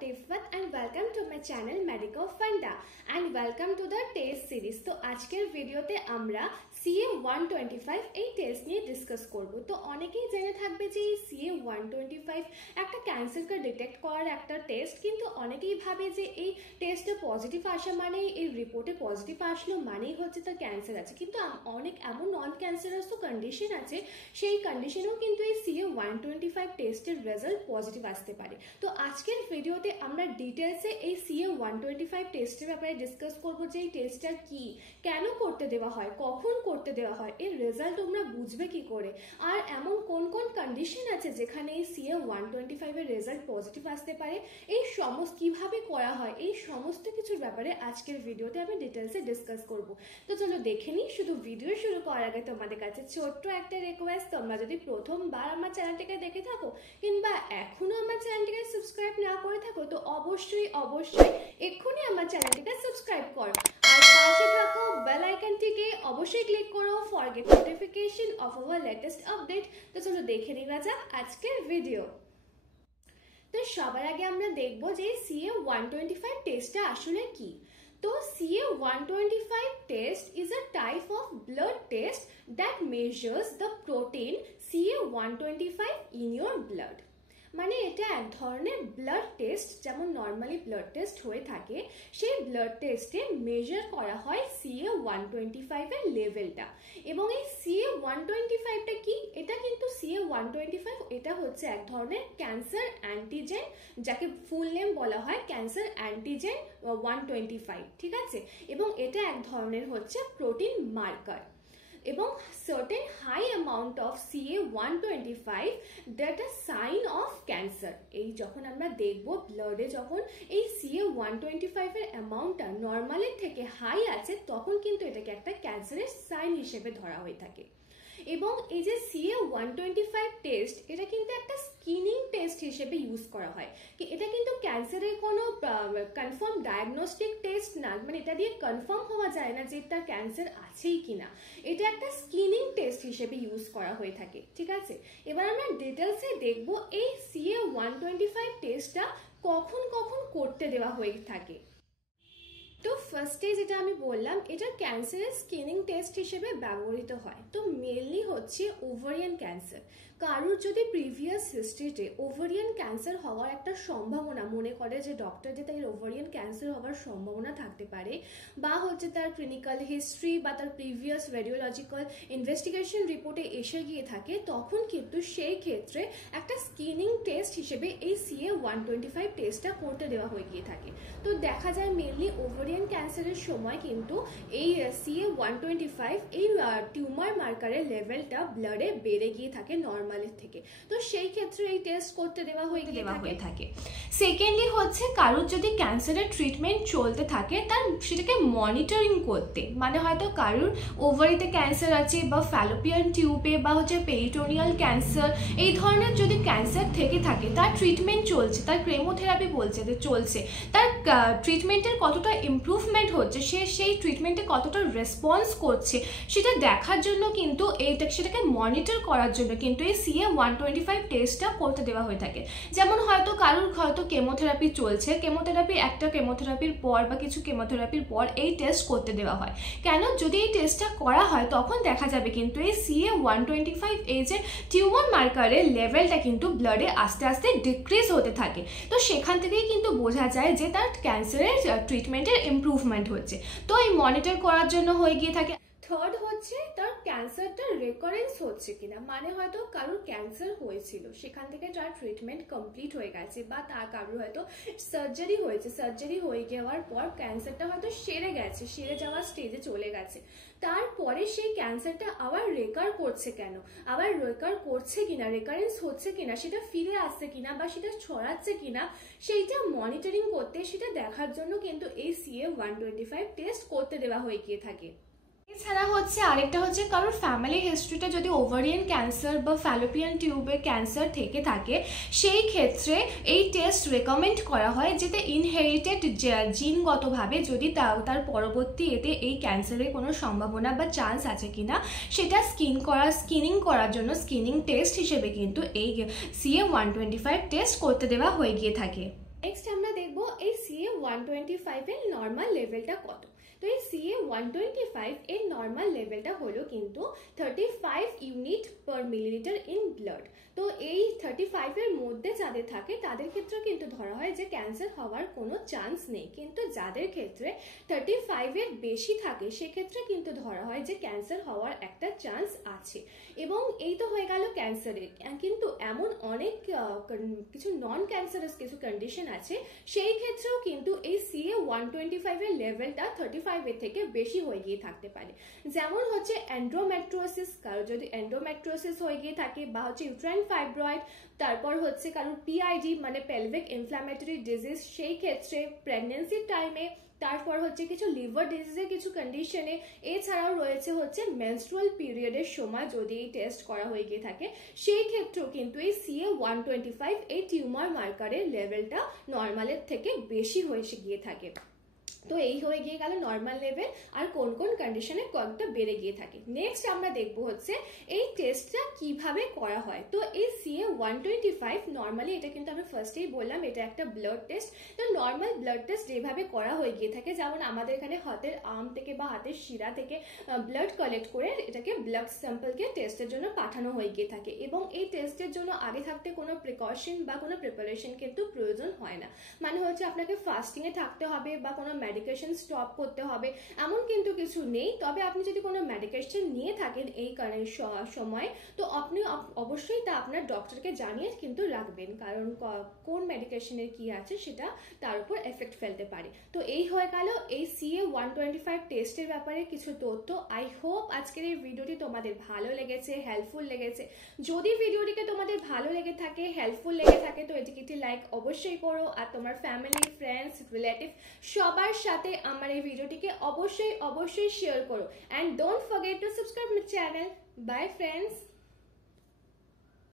Ifat and welcome to my channel Medico Funda and welcome to the test series. তো আজকের ভিডিওতে আমরা CA 125 এই টেস্ট নিয়ে ডিসকাস করব। তো অনেকেই জেনে থাকবে যে এই CA 125 একটা ক্যান্সারকে ডিটেক্ট করার একটা টেস্ট, কিন্তু অনেকেই ভাবে যে এই টেস্টে পজিটিভ আসা মানে এই রিপোর্টে পজিটিভ আসলো মানেই হচ্ছে তার ক্যান্সার আছে, কিন্তু অনেক এমন নন ক্যান্সারাস কন্ডিশন আছে সেই কন্ডিশনেও কিন্তু এই CA 125 টেস্টের রেজাল্ট পজিটিভ আসতে পারে। তো আজকের ভিডিওতে আমরা ডিটেলসে এই CA 125 টেস্টের ব্যাপারে ডিসকাস করব যে এই টেস্টটা কি, কেন করতে দেওয়া হয়, কখন করতে দেওয়া হয়, এর রেজাল্ট তোমরা বুঝবে কি করে, আর এমন কোন কোন কন্ডিশন আছে যেখানে এই CA 125 এর রেজাল্ট পজিটিভ আসতে পারে, এই সমস্ত কিভাবে করা হয়, এই সমস্ত কিছুর ব্যাপারে আজকের ভিডিওতে আমি ডিটেলসে ডিসকাস করব। তো চলো দেখে নিই। শুধু ভিডিও শুরু করার আগে তোমাদের কাছে ছোট্ট একটা রিকোয়েস্ট, তোমরা যদি প্রথমবার আমার চ্যানেলটিকে দেখে থাকো কিংবা এখনো আমার চ্যানেলটিকে সাবস্ক্রাইব না করে থাকো তো অবশ্যই এক্ষুনি আমার চ্যানেলটিকে সাবস্ক্রাইব করো আর পাশে থাকো বেল আইকনটিকে অবশ্যই ক্লিক করো for gate notification of our latest update. তো চলো দেখে নেওয়া যাক আজকের ভিডিও। তো সবার আগে আমরা দেখবো যে CA 125 টেস্টটা আসলে কি। তো CA 125 test is a type of blood test that measures the protein CA 125 in your blood। মানে এটা এক ধরনের ব্লাড টেস্ট, যেমন নর্মালি ব্লাড টেস্ট হয়ে থাকে সেই ব্লাড টেস্টে মেজার করা হয় CA 125 এর লেভেলটা। এবং এই CA 125টা কি, এটা কিন্তু CA 125 এটা হচ্ছে এক ধরনের ক্যান্সার অ্যান্টিজেন, যাকে ফুল নেম বলা হয় ক্যান্সার অ্যান্টিজেন 125, ঠিক আছে। এবং এটা এক ধরনের হচ্ছে প্রোটিন মার্কার। এবং certain high amount of CA 125 that a sign of cancer। এই যখন আমরা দেখব ব্লাডে যখন এই CA 125 এর অ্যামাউন্টটা নর্মালের থেকে হাই আছে তখন কিন্তু এটাকে একটা ক্যান্সারের সাইন হিসেবে ধরা হয়ে থাকে। এবং এই যে CA 125 টেস্ট এটা কিন্তু একটা স্ক্রিনিং টেস্ট হিসেবে ইউজ করা হয়। এটা কিন্তু ক্যান্সারের কোনো কনফার্ম ডায়াগনস্টিক টেস্ট না, মানে এটা দিয়ে কনফার্ম হওয়া যায় না যে তার ক্যান্সার আছেই কিনা, এটা একটা স্ক্রিনিং টেস্ট হিসেবে ইউজ করা হয়ে থাকে, ঠিক আছে। এবার আমরা ডিটেলসে দেখব এই CA 125 টেস্টটা কখন কখন করতে দেওয়া হয়ে থাকে। তো ফার্স্টে যেটা আমি বললাম এটা ক্যান্সারের স্ক্রিনিং টেস্ট হিসেবে ব্যবহৃত হয়। তো মেনলি হচ্ছে ওভারিয়ান ক্যান্সার। কারোর যদি প্রিভিয়াস হিস্ট্রিতে ওভারিয়ান ক্যান্সার হওয়ার একটা সম্ভাবনা মনে করে যে ডক্টর যে তার ওভারিয়ান ক্যান্সার হওয়ার সম্ভাবনা থাকতে পারে, বা হচ্ছে তার ক্লিনিক্যাল হিস্ট্রি বা তার প্রিভিয়াস রেডিওলজিক্যাল ইনভেস্টিগেশন রিপোর্টে এসে গিয়ে থাকে, তখন কিন্তু সেই ক্ষেত্রে একটা স্ক্রিনিং টেস্ট হিসেবে এই CA 125 টেস্টটা করতে দেওয়া হয়ে গিয়ে থাকে। তো দেখা যায় মেনলি ওভারিয়ান ক্যান্সারের সময় কিন্তু এই CA 125 এই টিউমার মার্কারের লেভেলটা ব্লাডে বেড়ে গিয়ে থাকে নর্মালের থেকে, তো সেই ক্ষেত্রে এই টেস্ট করতে দেওয়া হয়ে থাকে। সেকেন্ডলি হচ্ছে কারোর যদি ক্যান্সারের ট্রিটমেন্ট চলতে থাকে তার সেটাকে মনিটরিং করতে, মানে হয়তো কারোর ওভারিতে ক্যান্সার আছে বা ফ্যালোপিয়ান টিউবে বা হচ্ছে পেরিটোনিয়াল ক্যান্সার, এই ধরনের যদি ক্যান্সার থেকে থাকে তার ট্রিটমেন্ট চলছে, তার কেমোথেরাপি বলছে যে চলছে, তার ট্রিটমেন্টের কতটা ইমপ্রুভমেন্ট হচ্ছে, সে সেই ট্রিটমেন্টে কতটা রেসপন্স করছে সেটা দেখার জন্য কিন্তু সেটাকে মনিটর করার জন্য কিন্তু এই CA 125 টেস্টটা করতে দেওয়া হয়ে থাকে। যেমন হয়তো কারোর কেমোথেরাপি চলছে, একটা কেমোথেরাপির পর বা কিছু কেমোথেরাপির পর এই টেস্ট করতে দেওয়া হয়। কেন, যদি এই টেস্টটা করা হয় তখন দেখা যাবে কিন্তু এই CA 125 এই যে টিউমার মার্কারের লেভেলটা কিন্তু ব্লাডে আস্তে আস্তে ডিক্রিজ হতে থাকে। তো সেখান থেকেই কিন্তু বোঝা যায় যে তার ক্যান্সারের ট্রিটমেন্টের ইমপ্রুভমেন্ট হচ্ছে। তো এই মনিটর করার জন্য হয়ে গিয়ে থাকে। থার্ড হচ্ছে তার ক্যান্সারটা রেকারেন্স হচ্ছে কিনা, মানে হয়তো কারোর ক্যান্সার হয়েছিল সেখান থেকে তার ট্রিটমেন্ট কমপ্লিট হয়ে গেছে, বা তার কারোর হয়তো সার্জারি হয়েছে, সার্জারি হয়ে যাওয়ার পর ক্যান্সারটা হয়তো সেরে গেছে, সেরে যাওয়ার স্টেজে চলে গেছে, তারপরে সেই ক্যান্সারটা আবার রেকার করছে কেন, আবার রেকার করছে কিনা, রেকারেন্স হচ্ছে কিনা, সেটা ফিরে আসছে কিনা বা সেটা ছড়াচ্ছে কিনা সেইটা মনিটরিং করতে, সেটা দেখার জন্য কিন্তু এই CA 125 টেস্ট করতে দেওয়া হয়ে গিয়ে থাকে। এছাড়া হচ্ছে আরেকটা হচ্ছে কারোর ফ্যামিলি হিস্ট্রিটা যদি ওভারিয়ান ক্যান্সার বা ফ্যালোপিয়ান টিউবে ক্যান্সার থেকে থাকে সেই ক্ষেত্রে এই টেস্ট রেকমেন্ড করা হয় যেটা ইনহেরিটেড জিনগতভাবে যদি তার পরবর্তী এতে এই ক্যান্সারের কোনো সম্ভাবনা বা চান্স আছে কিনা সেটা স্ক্রিনিং করার জন্য স্ক্রিনিং টেস্ট হিসেবে কিন্তু এই CA 125 টেস্ট করতে দেওয়া হয়ে গিয়ে থাকে। নেক্সট আমরা CA-125 এর নর্মাল লেভেলটা কত। তো এই CA-125 এর নর্মাল লেভেলটা হলো কিন্তু 35 unit per millilitre in blood. তো এই 35 এর মধ্যে যাদের থাকে তাদের ক্ষেত্রে কিন্তু ধরা হয় যে ক্যান্সার হওয়ার কোনো চান্স নেই, কিন্তু যাদের ক্ষেত্রে 35 এর বেশি থাকে সেক্ষেত্রে কিন্তু ধরা হয় যে ক্যান্সার হওয়ার একটা চান্স আছে। এবং এই তো হয়ে গেল ক্যান্সারের, কিন্তু এমন অনেক কিছু নন ক্যান্সারাস কিছু কন্ডিশন আছে, সেই ক্ষেত্রেও কিন্তু এই CA-125 এর লেভেলটা 35 এর থেকে বেশি হয়ে গিয়ে থাকতে পারে। যেমন হচ্ছে এন্ডোমেট্রিওসিস, কারো যদি এন্ডোমেট্রিওসিস হয়ে গিয়ে থাকে, বা হচ্ছে ইউট্রাইন ফাইব্রয়েড, তারপর হচ্ছে কারোর PID মানে পেলভিক ইনফ্ল্যামেটরি ডিজিজ, সেই ক্ষেত্রে প্রেগন্যান্সির টাইমে, তারপর হচ্ছে কিছু লিভার ডিজিজের কিছু কন্ডিশনে, এছাড়াও রয়েছে হচ্ছে মেনস্ট্রুয়াল পিরিয়ডের সময় যদি এই টেস্ট করা হয়ে গিয়ে থাকে, সেই ক্ষেত্রেও কিন্তু এই CA-125 এই টিউমার মার্কারের লেভেলটা নর্মালের থেকে বেশি হয়ে গিয়ে থাকে। তো এই হয়ে গিয়ে গেল নর্মাল লেভেল, আর কোন কোন কন্ডিশনে কতটা বেড়ে গিয়ে থাকে। নেক্সট আমরা দেখবো হচ্ছে এই টেস্টটা কিভাবে করা হয়। তো এই CA-125 নর্মালি, এটা কিন্তু আমরা ফার্স্টেই বললাম এটা একটা ব্লাড টেস্ট। তো নর্মাল ব্লাড টেস্ট যেভাবে করা হয়ে গিয়ে থাকে, যেমন আমাদের এখানে হাতের আর্ম থেকে বা হাতের শিরা থেকে ব্লাড কালেক্ট করে এটাকে ব্লাড স্যাম্পলকে টেস্টের জন্য পাঠানো হয়ে গিয়ে থাকে, এবং এই টেস্টের জন্য আগে থাকতে কোনো প্রিকশন বা কোনো প্রিপারেশন কিন্তু প্রয়োজন হয় না। মানে হচ্ছে আপনাকে ফাস্টিংয়ে থাকতে হবে বা কোনো মেডিকেশন স্টপ করতে হবে এমন কিন্তু কিছু নেই। তবে আপনি যদি কোনো মেডিকেশন নিয়ে থাকেন এই সময়, তো আপনি অবশ্যই তা আপনার ডক্টরকে জানিয়ে কিন্তু রাখবেন, কারণ কোন মেডিকেশনের কি আছে সেটা তার উপর এফেক্ট ফেলতে পারে। তো এই হয়ে গেল এই CA-125 টেস্টের ব্যাপারে কিছু তথ্য। আই হোপ আজকের এই ভিডিওটি তোমাদের ভালো লেগেছে, হেল্পফুল লেগেছে। যদি ভিডিওটিকে তোমাদের ভালো লেগে থাকে, হেল্পফুল লেগে থাকে, তো এটিকে একটি লাইক অবশ্যই করো, আর তোমার ফ্যামিলি, ফ্রেন্ডস, রিলেটিভ সবার সাথে আমার এই ভিডিওটিকে অবশ্যই শেয়ার করো। And don't forget to subscribe my channel. By friends.